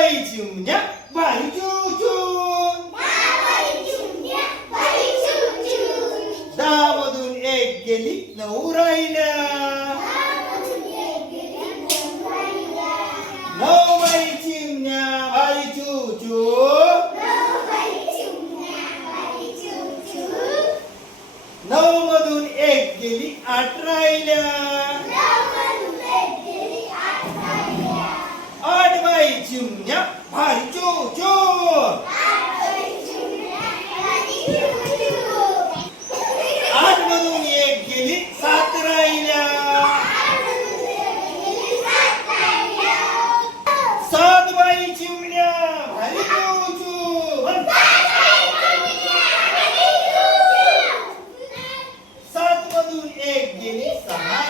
Babacığım ne? Baycucuğum. Babacığım ne? Baycucuğum. Damadın ekgelikle uğrayla. Damadın ekgelikle uğrayla. No baycığım ne? Baycucuğum. No madun ek geli atrayla. Marcimnia, Marcucu. Armanın yengeli satrayla. Sad Marcimnia, Marcucu. Sad Madun yengeli satrayla.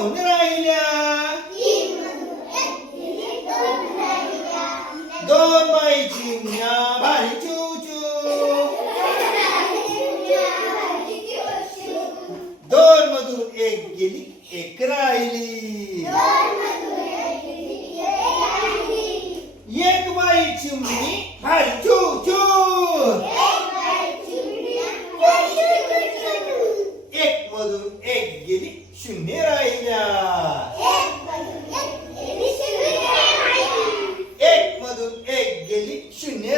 tonrayla Dolmay cimya bari cucu Dolmadur eggelik ekrayli Yekmay cimni bari cucu Ekmadur eggelik शून्य राहिल्या एक मधून एक गेली शून्य